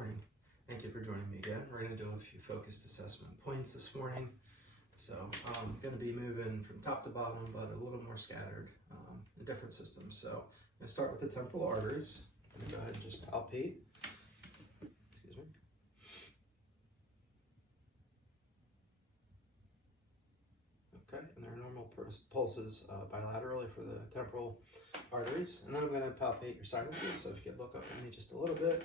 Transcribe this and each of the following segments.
morning. Thank you for joining me again. We're going to do a few focused assessment points this morning. So I'm going to be moving from top to bottom, but a little more scattered in different systems. So I'm going to start with the temporal arteries. I'm going to go ahead and just palpate. Excuse me. Okay, and there are normal pulses bilaterally for the temporal arteries. And then I'm going to palpate your sinuses. So if you could look up at me just a little bit.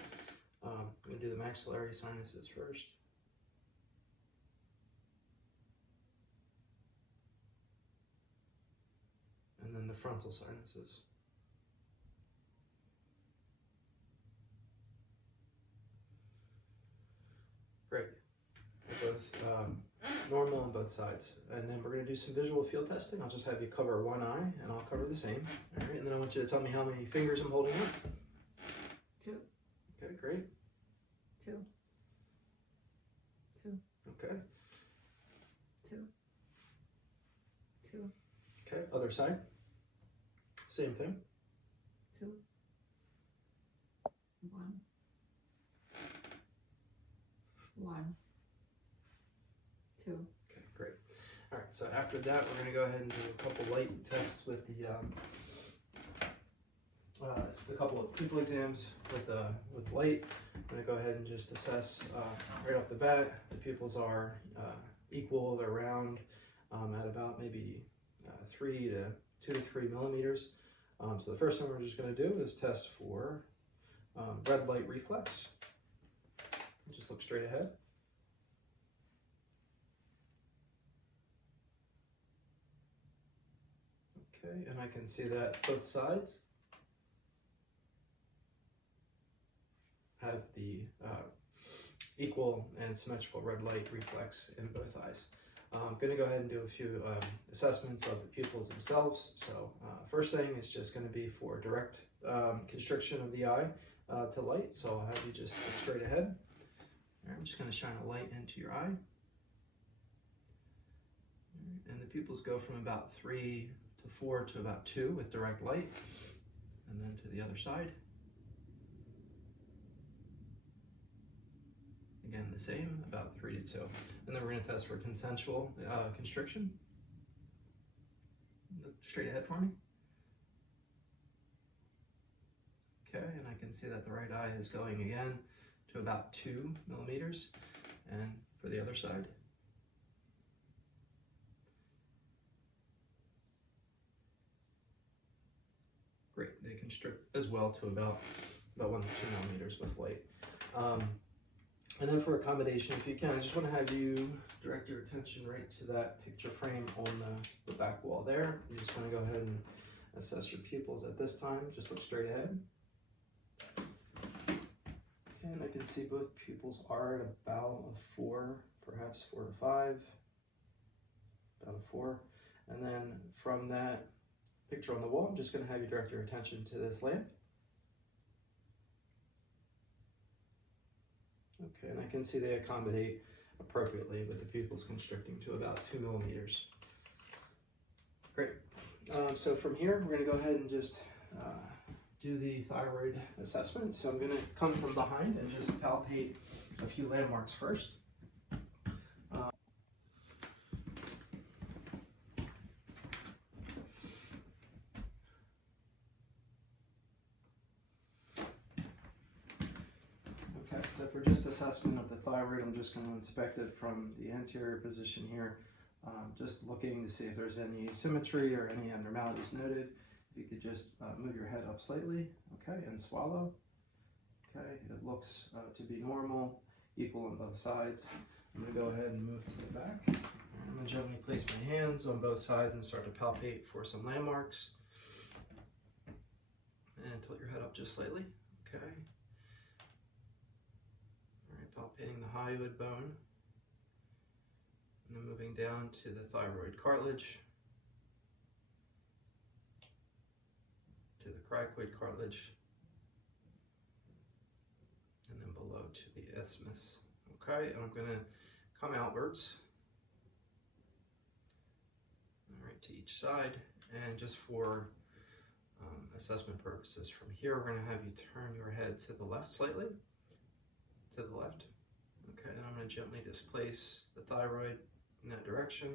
I'm going to do the maxillary sinuses first. And then the frontal sinuses. Great. Both normal on both sides. And then we're going to do some visual field testing. I'll just have you cover one eye and I'll cover the same. All right, and then I want you to tell me how many fingers I'm holding up. 2. Okay, great. 2. Okay. 2. Okay, other side. Same thing. 2. 1. 1. 2. Okay, great. All right, so after that, we're going to go ahead and do a couple light tests with the a couple of pupil exams with light. I'm going to go ahead and just assess right off the bat. The pupils are equal, they're round at about maybe 2 to 3 millimeters. So the first thing we're just going to do is test for red light reflex. Just look straight ahead. Okay, and I can see that both sides have the equal and symmetrical red light reflex in both eyes. I'm going to go ahead and do a few assessments of the pupils themselves. So first thing is just going to be for direct constriction of the eye to light. So I'll have you just look straight ahead. I'm just going to shine a light into your eye. And the pupils go from about 3 to 4 to about 2 with direct light. And then to the other side. Again, the same, about 3 to 2. And then we're going to test for consensual constriction. Look straight ahead for me. Okay, and I can see that the right eye is going again to about 2 millimeters. And for the other side. Great, they constrict as well to about 1 to 2 millimeters with light. And then for accommodation, if you can, I just want to have you direct your attention right to that picture frame on the back wall there. You just want to go ahead and assess your pupils at this time. Just look straight ahead. Okay, and I can see both pupils are at about a 4, perhaps 4 to 5, about a 4. And then from that picture on the wall, I'm just going to have you direct your attention to this lamp. Okay, and I can see they accommodate appropriately with the pupils constricting to about 2 millimeters. Great. So from here, we're going to go ahead and just do the thyroid assessment. So I'm going to come from behind and just palpate a few landmarks first. So for just assessment of the thyroid, I'm just going to inspect it from the anterior position here, just looking to see if there's any asymmetry or any abnormalities noted. If you could just move your head up slightly, okay, and swallow. Okay, it looks to be normal, equal on both sides. I'm going to go ahead and move to the back. I'm going to gently place my hands on both sides and start to palpate for some landmarks. And tilt your head up just slightly, okay. Palpating the hyoid bone, and then moving down to the thyroid cartilage, to the cricoid cartilage, and then below to the isthmus. Okay, and I'm going to come outwards, all right, to each side, and just for assessment purposes from here, we're going to have you turn your head to the left slightly, to the left. Okay, and I'm going to gently displace the thyroid in that direction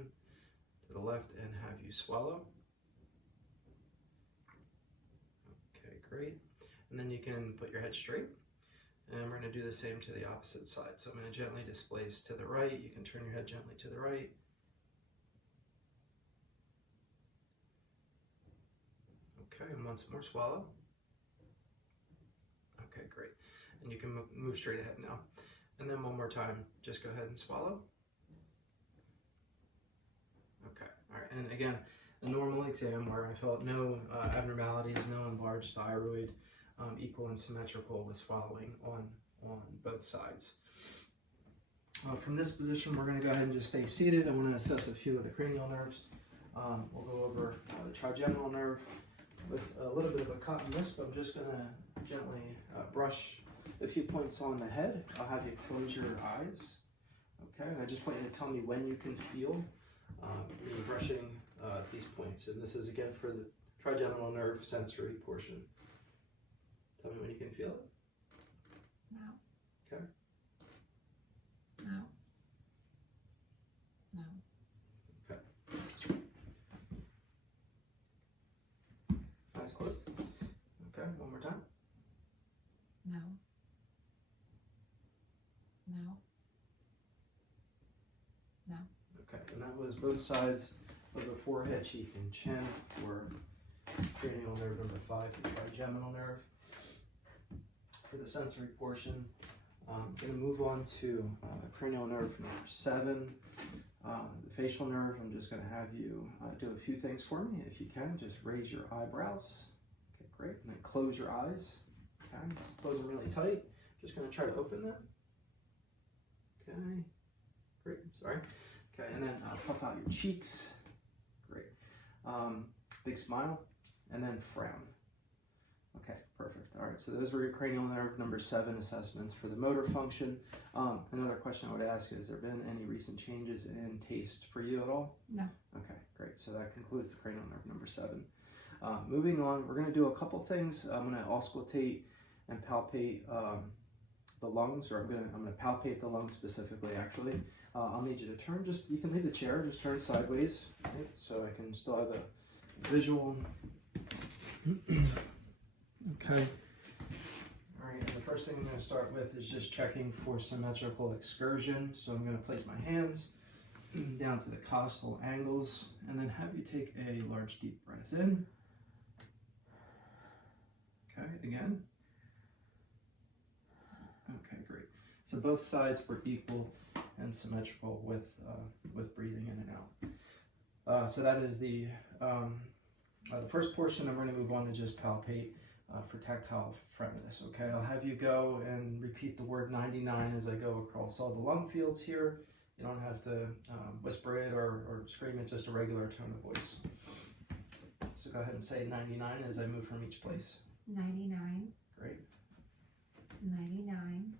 to the left and have you swallow. Okay, great. And then you can put your head straight. And we're going to do the same to the opposite side. So I'm going to gently displace to the right. You can turn your head gently to the right. Okay, and once more, swallow. Okay, great. And you can move straight ahead now. And then one more time, just go ahead and swallow. Okay, all right. And again, a normal exam where I felt no abnormalities, no enlarged thyroid, equal and symmetrical with swallowing on both sides. From this position, we're going to go ahead and just stay seated. I want to assess a few of the cranial nerves. We'll go over the trigeminal nerve with a little bit of a cotton wisp. I'm just going to gently brush a few points on the head. I'll have you close your eyes. Okay, and I just want you to tell me when you can feel me brushing these points. And this is again for the trigeminal nerve sensory portion. Tell me when you can feel it. Now. Okay. Now. Now. Okay. Eyes closed. Okay, one more time. Now. Now. Now. Okay, and that was both sides of the forehead, cheek, and chin for cranial nerve number 5, the trigeminal nerve. For the sensory portion, I'm going to move on to cranial nerve number 7, the facial nerve. I'm just going to have you do a few things for me. If you can, just raise your eyebrows. Okay, great. And then close your eyes. Okay, just close them really tight. Just going to try to open them. Okay, great. Sorry. Okay, and then puff out your cheeks. Great. Big smile, and then frown. Okay, perfect. All right, so those were your cranial nerve number 7 assessments for the motor function. Another question I would ask is, has there been any recent changes in taste for you at all? No. Okay, great. So that concludes the cranial nerve number 7. Moving on, we're going to do a couple things. I'm going to auscultate and palpate the lungs, or I'm going to palpate the lungs specifically, actually. I'll need you to turn, you can leave the chair, just turn sideways, right? So I can still have a visual. Okay. All right, and the first thing I'm going to start with is just checking for symmetrical excursion. So I'm going to place my hands down to the costal angles and then have you take a large deep breath in. Okay, again. Okay, great. So both sides were equal and symmetrical with breathing in and out. So that is the first portion. I'm going to move on to just palpate for tactile friendliness. Okay, I'll have you go and repeat the word 99 as I go across all the lung fields here. You don't have to whisper it or scream it, just a regular tone of voice. So go ahead and say 99 as I move from each place. 99. Great. 99.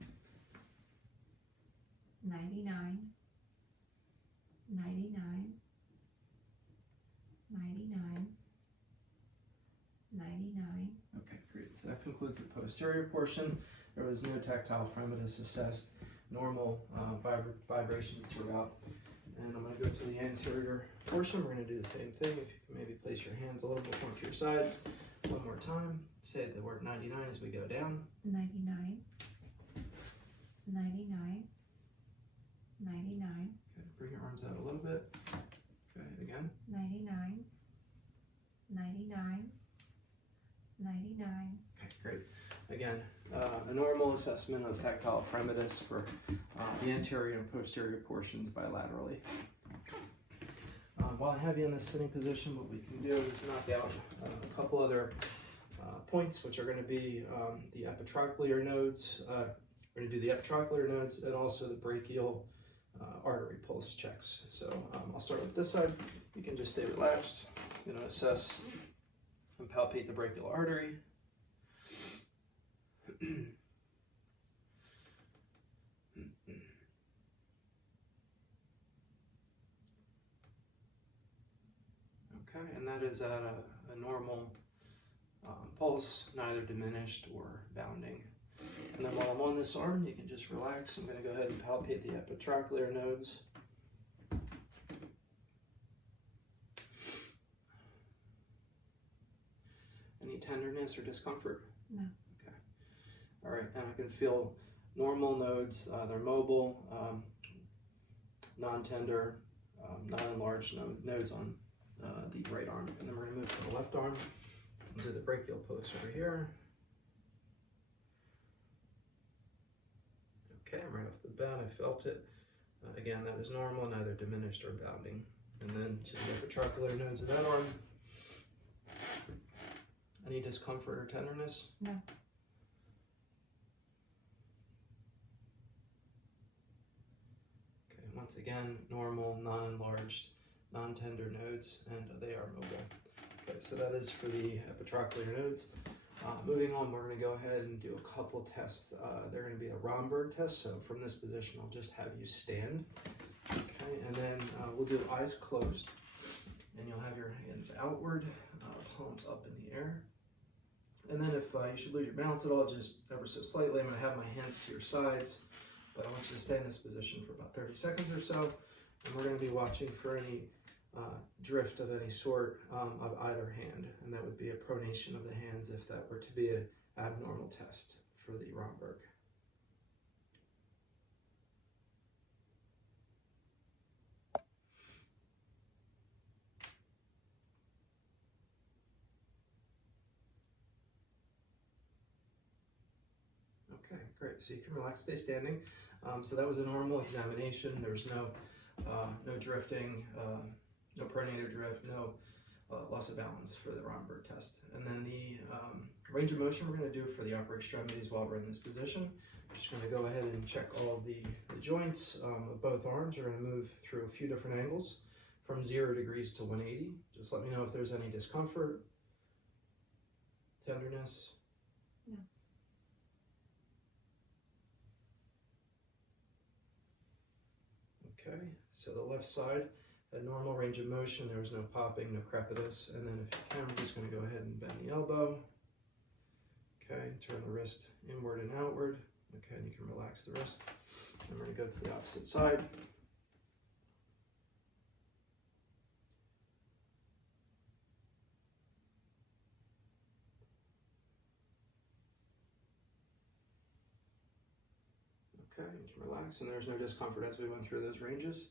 99. 99. 99. 99. Okay, great. So that concludes the posterior portion. There was no tactile fremitus assessed, normal vibrations throughout. And I'm going to go to the anterior portion. We're going to do the same thing. If you can maybe place your hands a little bit more to your sides. One more time. Say the word 99 as we go down. 99. 99. 99. Okay, bring your arms out a little bit. Okay, again. 99. 99. 99. Okay, great. Again, a normal assessment of tactile fremitus for the anterior and posterior portions bilaterally. While I have you in this sitting position, what we can do is knock out a couple other points, which are going to be the epitrochlear nodes. We're going to do the epitrochlear nodes and also the brachial artery pulse checks. So I'll start with this side. You can just stay relaxed. I'm going to assess and palpate the brachial artery. Okay, and that is at a normal pulse, neither diminished or bounding. And then while I'm on this arm, you can just relax. I'm going to go ahead and palpate the epitrochlear nodes. Any tenderness or discomfort? No. Okay. All right, and I can feel normal nodes. They're mobile, non-tender, non-enlarged nodes on the right arm. And then we're going to move to the left arm and do the brachial pose over here. Okay, right off the bat, I felt it. Again, that is normal, neither diminished or bounding. And then to the epitrochlear nodes of that arm. Any discomfort or tenderness? No. Okay, once again, normal, non-enlarged, non-tender nodes, and they are mobile. Okay, so that is for the epitrochlear nodes. Moving on, we're going to go ahead and do a couple tests. They're going to be a Romberg test, so from this position, I'll just have you stand. Okay, and then we'll do eyes closed, and you'll have your hands outward, palms up in the air. And then if you should lose your balance at all, just ever so slightly, I'm going to have my hands to your sides, but I want you to stay in this position for about 30 seconds or so, and we're going to be watching for any drift of any sort of either hand, and that would be a pronation of the hands if that were to be an abnormal test for the Romberg. Okay, great. So you can relax, stay standing. So that was a normal examination. There was no drifting, no pronator drift, no loss of balance for the Romberg test. And then the range of motion we're going to do for the upper extremities while we're in this position. I'm just going to go ahead and check all of the joints of both arms. We're going to move through a few different angles from 0 degrees to 180. Just let me know if there's any discomfort, tenderness. No. Okay, so the left side, a normal range of motion. There was no popping, no crepitus. And then if you can, we're just going to go ahead and bend the elbow. Okay, turn the wrist inward and outward. Okay, and you can relax the wrist. And we're going to go to the opposite side. Okay, you can relax, and there's no discomfort as we went through those ranges,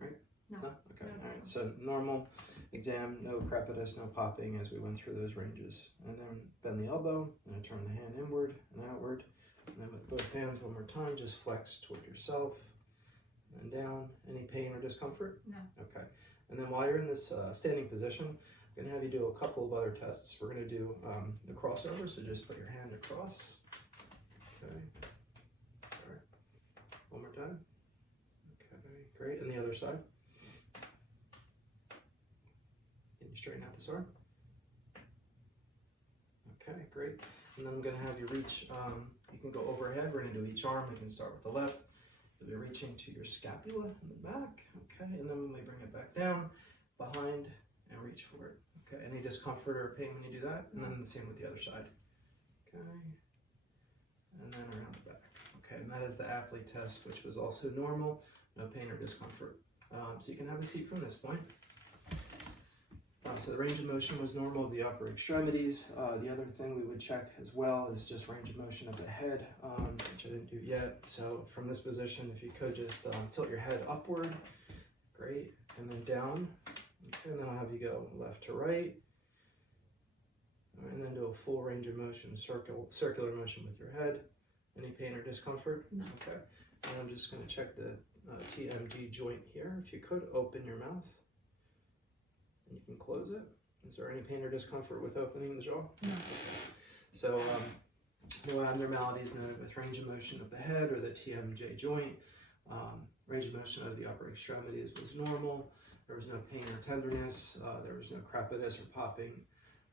right? No. Okay, all right, so normal exam, no crepitus, no popping as we went through those ranges. And then bend the elbow, and I turn the hand inward and outward. And then with both hands, one more time, just flex toward yourself, and down. Any pain or discomfort? No. Okay, and then while you're in this standing position, I'm gonna have you do a couple of other tests. We're gonna do the crossover, so just put your hand across. Okay. All right. One more time. Okay, great. And the other side. Can you straighten out this arm? Okay, great. And then I'm going to have you reach, you can go overhead. We're going to do each arm. We can start with the left. You'll be reaching to your scapula in the back. Okay, and then when we bring it back down, behind, and reach forward. Okay, any discomfort or pain when you do that? And then the same with the other side. Okay, and then around the back. Okay, and that is the Apley test, which was also normal, no pain or discomfort. So you can have a seat from this point. So the range of motion was normal of the upper extremities. The other thing we would check as well is just range of motion of the head, which I didn't do yet. So from this position, if you could just tilt your head upward, great, and then down. Okay, and then I'll have you go left to right. And then do a full range of motion, circular motion with your head. Any pain or discomfort? No. Okay. And I'm just going to check the TMG joint here. If you could, open your mouth. And you can close it. Is there any pain or discomfort with opening the jaw? No. So no abnormalities noted with range of motion of the head or the TMJ joint. Range of motion of the upper extremities was normal. There was no pain or tenderness. There was no crepitus or popping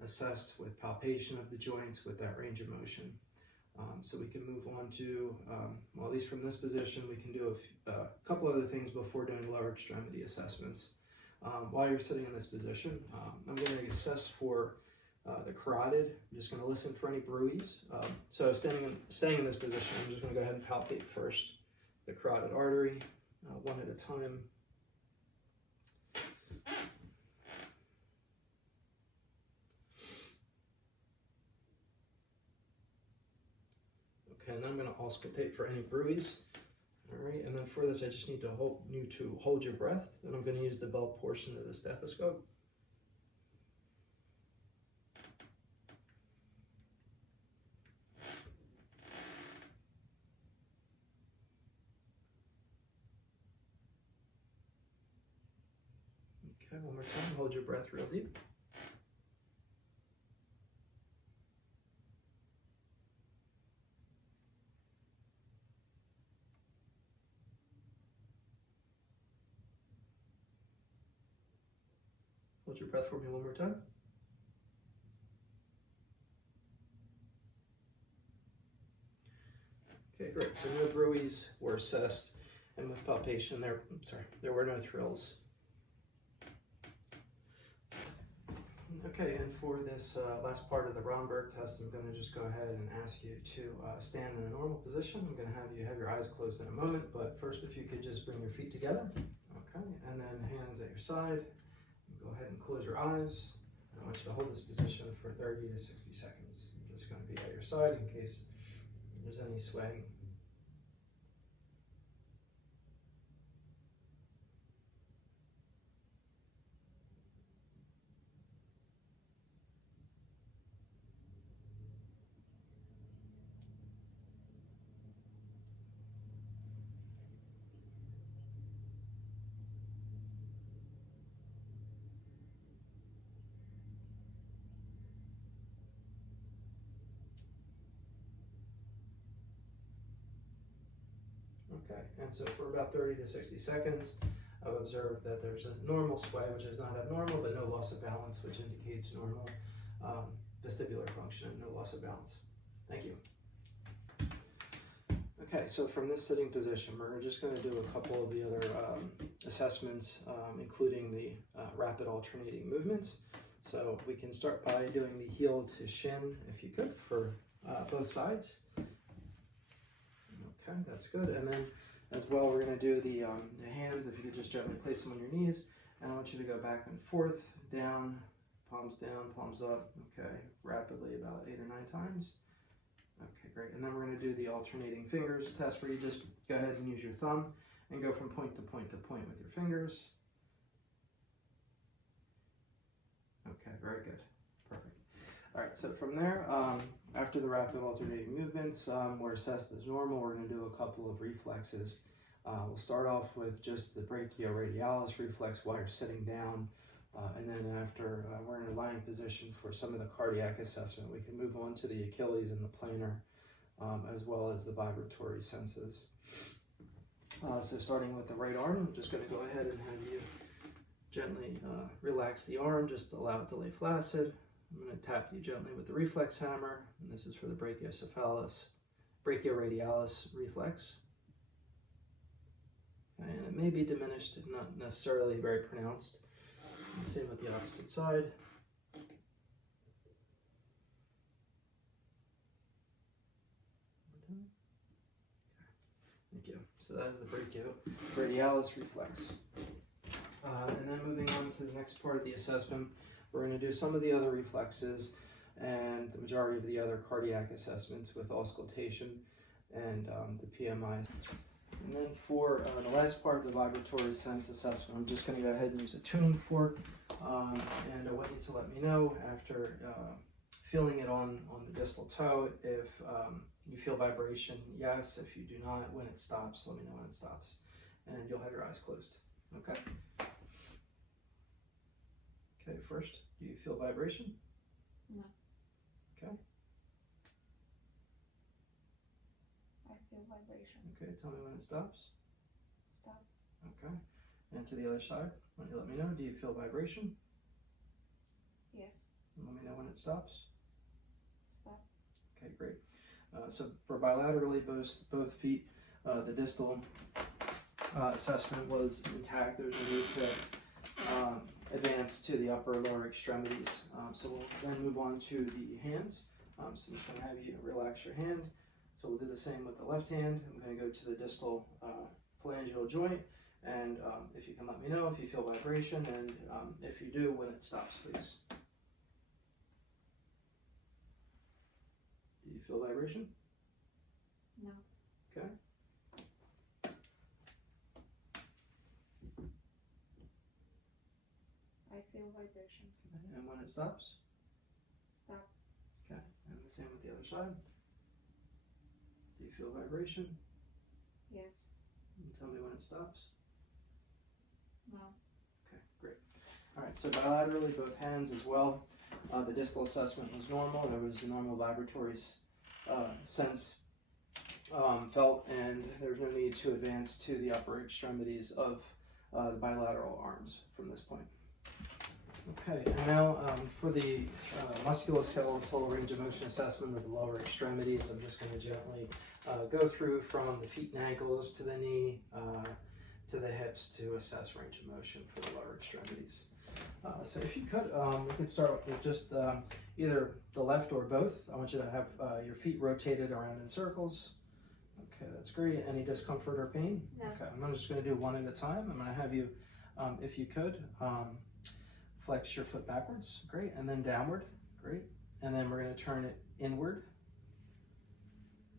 assessed with palpation of the joints with that range of motion. So we can move on to, well, at least from this position, we can do a couple other things before doing lower extremity assessments. While you're sitting in this position, I'm going to assess for the carotid. I'm just going to listen for any bruise. So staying in this position, I'm just going to go ahead and palpate first the carotid artery, one at a time. Okay, and then I'm going to auscultate for any bruise. All right, and then for this, I just need to hold your breath, and I'm going to use the belt portion of the stethoscope. Okay, one more time, hold your breath real deep. Hold your breath for me one more time. Okay, great. So no bruise were assessed, and with palpation there were no thrills. Okay, and for this last part of the Romberg test, I'm going to just go ahead and ask you to stand in a normal position. I'm going to have you have your eyes closed in a moment, but first if you could just bring your feet together. Okay, and then hands at your side. Go ahead and close your eyes. And I want you to hold this position for 30 to 60 seconds. I'm just going to be at your side in case there's any swaying. Okay, and so for about 30 to 60 seconds, I've observed that there's a normal sway, which is not abnormal, but no loss of balance, which indicates normal vestibular function, no loss of balance. Thank you. Okay, so from this sitting position, we're just going to do a couple of the other assessments, including the rapid alternating movements. So we can start by doing the heel to shin, if you could, for both sides. Okay, that's good. And then as well, we're going to do the hands, if you could just gently place them on your knees. And I want you to go back and forth, down, palms up, okay, rapidly about 8 or 9 times. Okay, great. And then we're going to do the alternating fingers test where you just go ahead and use your thumb and go from point to point to point with your fingers. Okay, very good. Perfect. All right, so from there, after the rapid alternating movements were assessed as normal, we're going to do a couple of reflexes. We'll start off with just the brachioradialis reflex while you're sitting down, and then after we're in a lying position for some of the cardiac assessment, we can move on to the Achilles and the planar, as well as the vibratory senses. So starting with the right arm, I'm just going to go ahead and have you gently relax the arm, just allow it to lay flaccid. I'm going to tap you gently with the reflex hammer, and this is for the brachioradialis reflex. Okay, and it may be diminished, not necessarily very pronounced. And same with the opposite side. Thank you. So that is the brachioradialis reflex. And then moving on to the next part of the assessment, we're going to do some of the other reflexes and the majority of the other cardiac assessments with auscultation and the PMI. And then for the last part of the vibratory sense assessment, I'm just going to go ahead and use a tuning fork, and I want you to let me know after feeling it on the distal toe if you feel vibration. Yes. If you do not, when it stops, let me know when it stops, and you'll have your eyes closed. Okay. Okay, first, do you feel vibration? No. Okay. I feel vibration. Okay, tell me when it stops. Stop. Okay. And to the other side, why don't you let me know, do you feel vibration? Yes. And let me know when it stops. Stop. Okay, great. So for bilaterally, both feet, the distal assessment was intact. There's no need to advance to the upper and lower extremities. So we'll then move on to the hands. So I'm just going to have you relax your hand. So we'll do the same with the left hand. I'm going to go to the distal phalangeal joint, and if you can let me know if you feel vibration, and if you do, when it stops, please. Do you feel vibration? No. Okay. I feel vibration. And when it stops? Stop. Okay. And the same with the other side. Do you feel vibration? Yes. And tell me when it stops. No. Okay, great. All right, so bilaterally, both hands as well. The distal assessment was normal. There was a normal vibratory sense felt, and there's no need to advance to the upper extremities of the bilateral arms from this point. Okay, and now for the musculoskeletal range of motion assessment of the lower extremities, I'm just going to gently go through from the feet and ankles to the knee to the hips to assess range of motion for the lower extremities. So if you could, we could start with just either the left or both. I want you to have your feet rotated around in circles. Okay, that's great. Any discomfort or pain? No. Okay, I'm just going to do one at a time. I'm going to have you, if you could, flex your foot backwards. Great. And then downward. Great. And then we're going to turn it inward.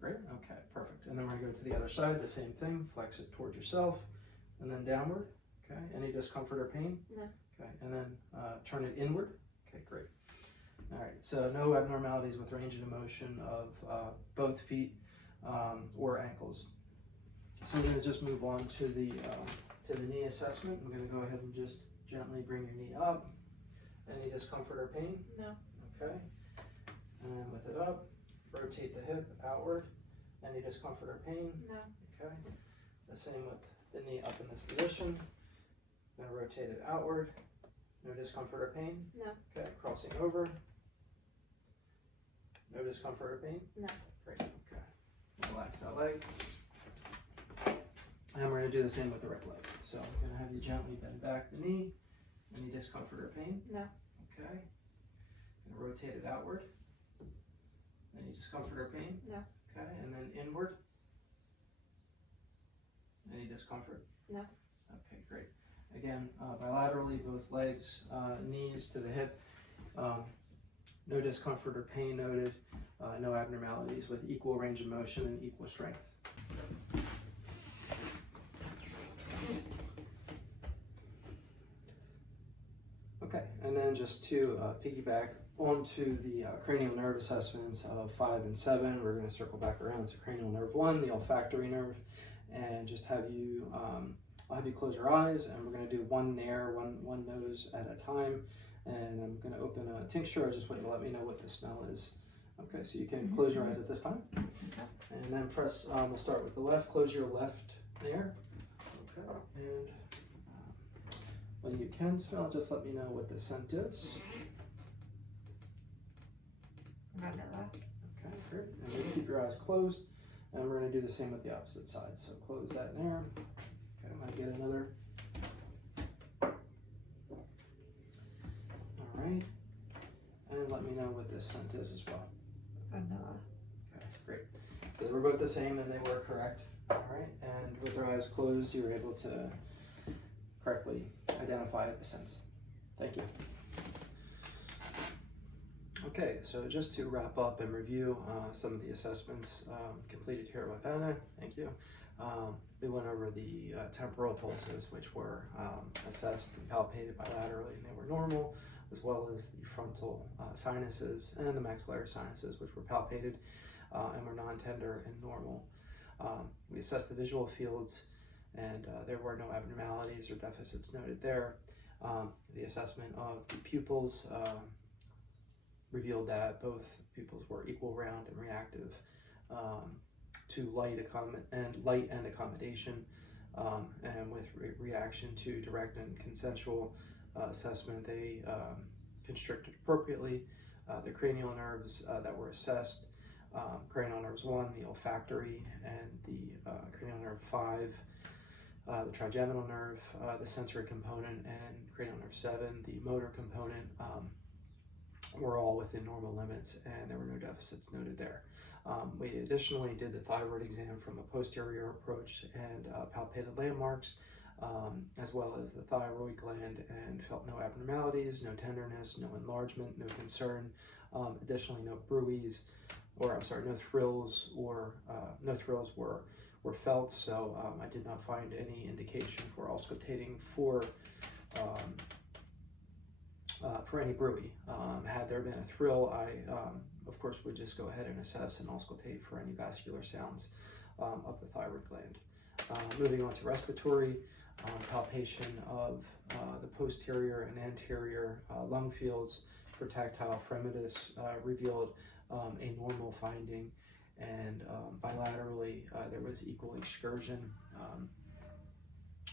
Great. Okay, perfect. And then we're going to go to the other side. The same thing. Flex it towards yourself. And then downward. Okay. Any discomfort or pain? No. Okay. And then turn it inward. Okay, great. All right. So no abnormalities with range of motion of both feet or ankles. So we're going to just move on to the knee assessment. I'm going to go ahead and just gently bring your knee up. Any discomfort or pain? No. Okay. And then with it up, rotate the hip outward. Any discomfort or pain? No. Okay. The same with the knee up in this position. Now rotate it outward. No discomfort or pain? No. Okay. Crossing over. No discomfort or pain? No. Great. Okay. Relax that leg. And we're going to do the same with the right leg. So I'm going to have you gently bend back the knee. Any discomfort or pain? No. Okay. Going to rotate it outward. Any discomfort or pain? No. Okay. And then inward. Any discomfort? No. Okay, great. Again, bilaterally, both legs, knees to the hip. No discomfort or pain noted. No abnormalities with equal range of motion and equal strength. Okay, and then just to piggyback onto the cranial nerve assessments of 5 and 7, we're going to circle back around to cranial nerve 1, the olfactory nerve, and just have you, I'll have you close your eyes, and we're going to do one nair, one nose at a time, and I'm going to open a tincture. I just want you to let me know what the smell is. Okay, so you can close your eyes at this time, and then press, we'll start with the left, close your left nair, okay, and when you can smell, just let me know what the scent is. Vanilla. Okay, great. And then keep your eyes closed. And we're going to do the same with the opposite side. So close that there. Okay, I might get another. All right. And let me know what this scent is as well. Vanilla. Okay, great. So they were both the same and they were correct. All right. And with your eyes closed, you're able to correctly identify the scents. Thank you. Okay, so just to wrap up and review some of the assessments completed here with Anna, thank you. We went over the temporal pulses, which were assessed and palpated bilaterally, and they were normal, as well as the frontal sinuses and the maxillary sinuses, which were palpated and were non-tender and normal. We assessed the visual fields, and there were no abnormalities or deficits noted there. The assessment of the pupils revealed that both pupils were equal round and reactive to light and accommodation, and with reaction to direct and consensual assessment, they constricted appropriately. The cranial nerves that were assessed, cranial nerves 1, the olfactory, and the cranial nerve 5, the trigeminal nerve, the sensory component, and cranial nerve 7, the motor component, were all within normal limits, and there were no deficits noted there. We additionally did the thyroid exam from a posterior approach and palpated landmarks, as well as the thyroid gland, and felt no abnormalities, no tenderness, no enlargement, no concern. Additionally, no bruits, no thrills, or no thrills were felt. So I did not find any indication for auscultating for any bruit. Had there been a thrill, I of course would just go ahead and assess and auscultate for any vascular sounds of the thyroid gland. Moving on to respiratory, palpation of the posterior and anterior lung fields for tactile fremitus revealed a normal finding, and bilaterally there was equal excursion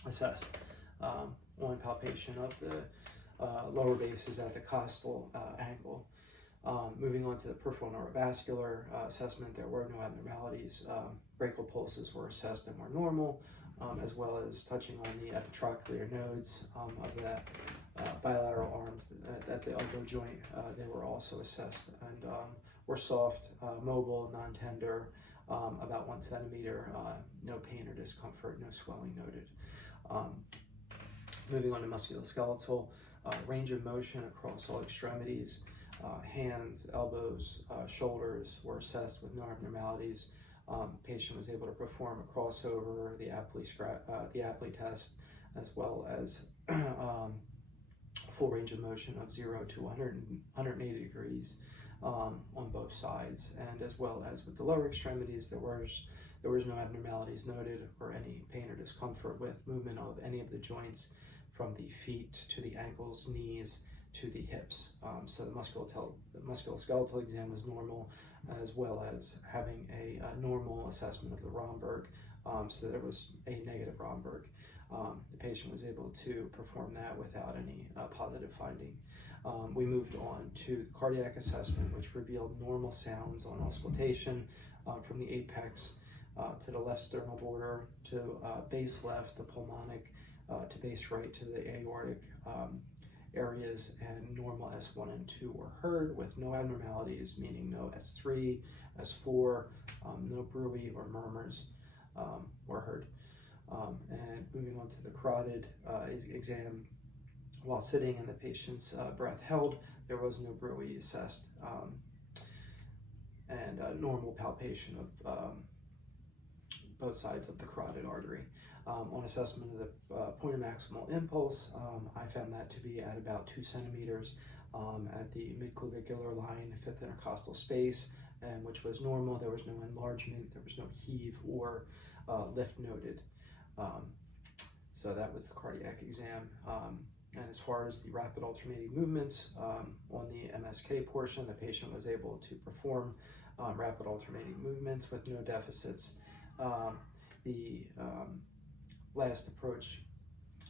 assessed. On palpation of the lower bases at the costal angle. Moving on to the peripheral neurovascular assessment, there were no abnormalities. Brachial pulses were assessed and were normal, as well as touching on the epitrochlear nodes of the bilateral arms at the elbow joint. They were also assessed and were soft, mobile, non-tender, about 1 centimeter, no pain or discomfort, no swelling noted. Moving on to musculoskeletal, range of motion across all extremities, hands, elbows, shoulders were assessed with no abnormalities. Patient was able to perform a crossover, the Apley test, as well as full range of motion of 0 to 180 degrees on both sides, and as well as with the lower extremities, there was no abnormalities noted or any pain or discomfort with movement of any of the joints from the feet to the ankles, knees, to the hips. So the musculoskeletal exam was normal, as well as having a normal assessment of the Romberg, so there was a negative Romberg. The patient was able to perform that without any positive finding. We moved on to the cardiac assessment, which revealed normal sounds on auscultation from the apex to the left sternal border, to base left, the pulmonic, to base right, to the aortic areas, and normal S1 and 2 were heard with no abnormalities, meaning no S3, S4, no bruit or murmurs were heard. And moving on to the carotid exam, while sitting and the patient's breath held, there was no bruit assessed, and normal palpation of both sides of the carotid artery. On assessment of the point of maximal impulse, I found that to be at about 2 centimeters at the midclavicular line, 5th intercostal space, and which was normal. There was no enlargement, there was no heave or lift noted. So that was the cardiac exam. And as far as the rapid alternating movements, on the MSK portion, the patient was able to perform rapid alternating movements with no deficits. The last approach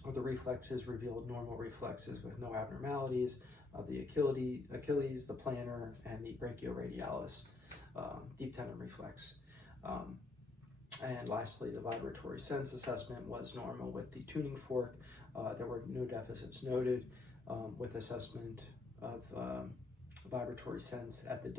of the reflexes revealed normal reflexes with no abnormalities of the Achilles, the plantar, and the brachioradialis, deep tendon reflex. And lastly, the vibratory sense assessment was normal with the tuning fork. There were no deficits noted with assessment of vibratory sense at the